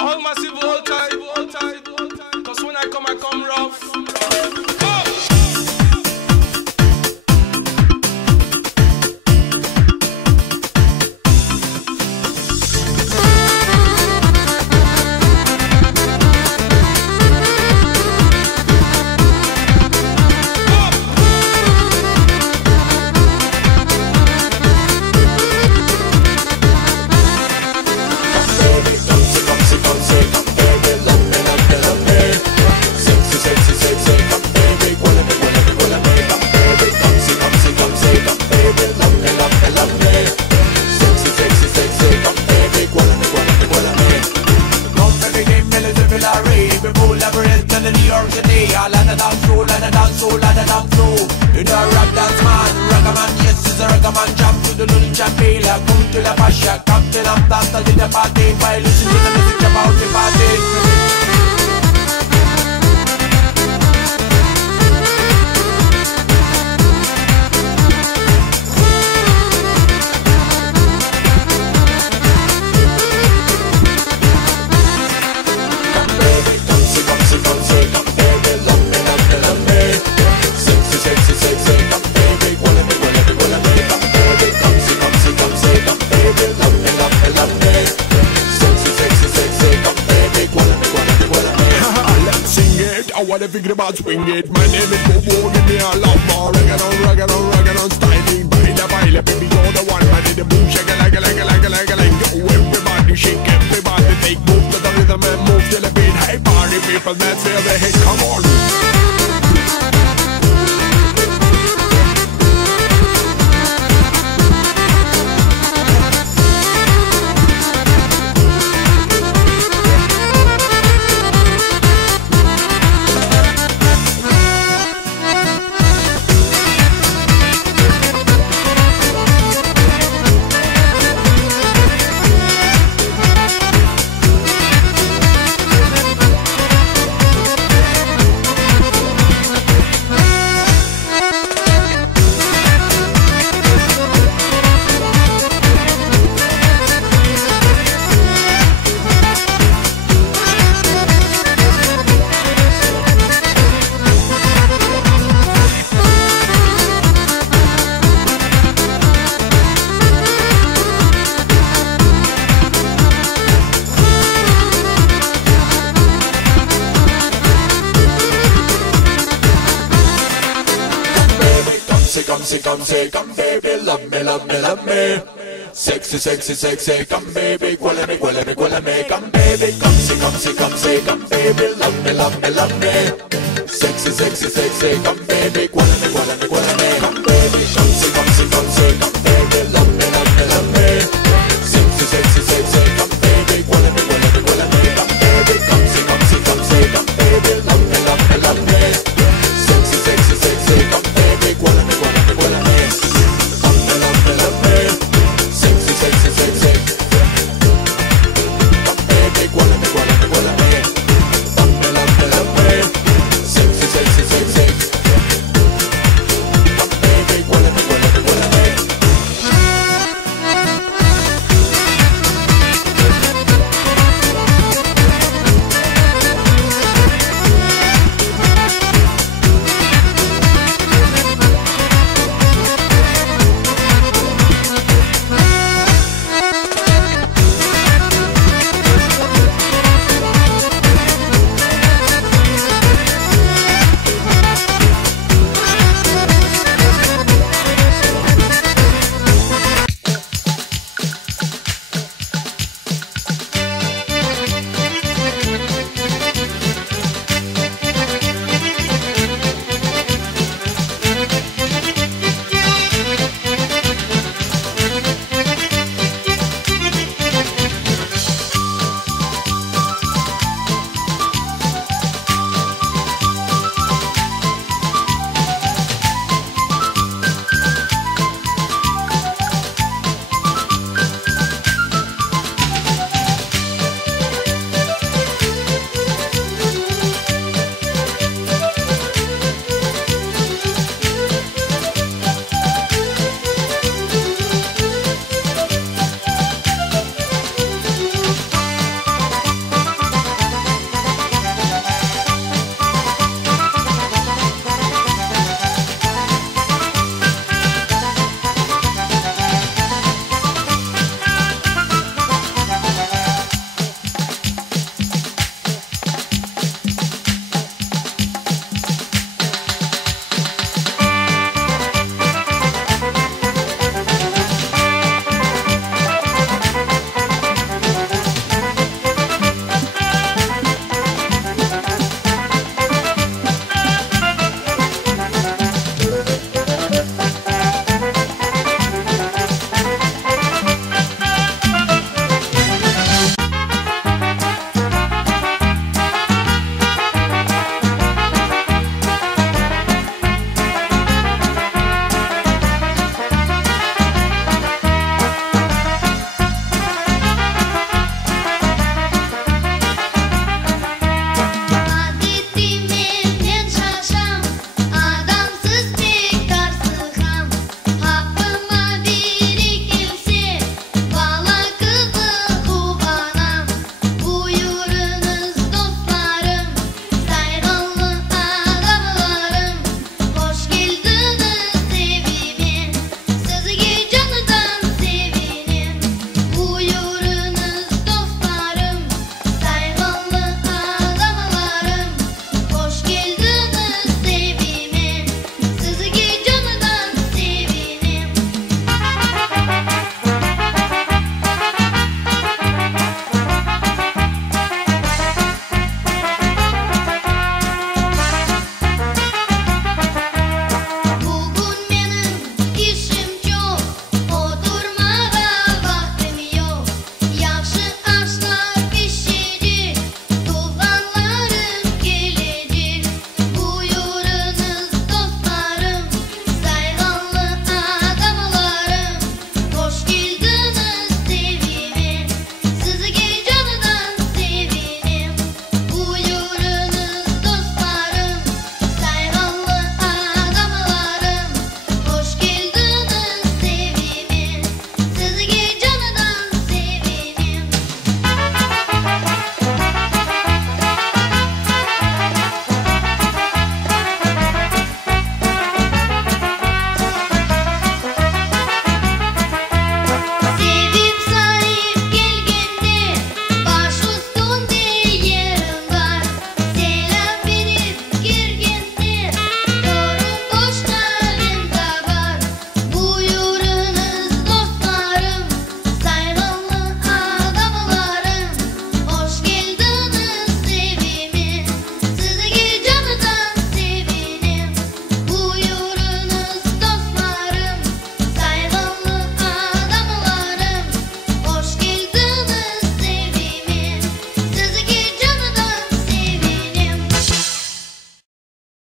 All massive, all tight. Cause when I come rough. You know a rock dance man, ragaman, yes, it's a ragaman. Jump to the little chapela, come to the pasha, captain and dancer to the party, while listening to the music about the party. I wanna figure about swing it. My name is Bobo, give me a love more. Reggaeton, styling. Baila, baby, you're the one. I did the boom, shake it like a. Yo, everybody shake, everybody take. Move to the rhythm and move to the beat. Hey, party people, that's where the hit. Come on. Come baby, love me. Sexy, come baby, cuélame. Come baby, come baby, love me. Sexy, come baby, cuélame. Come baby, come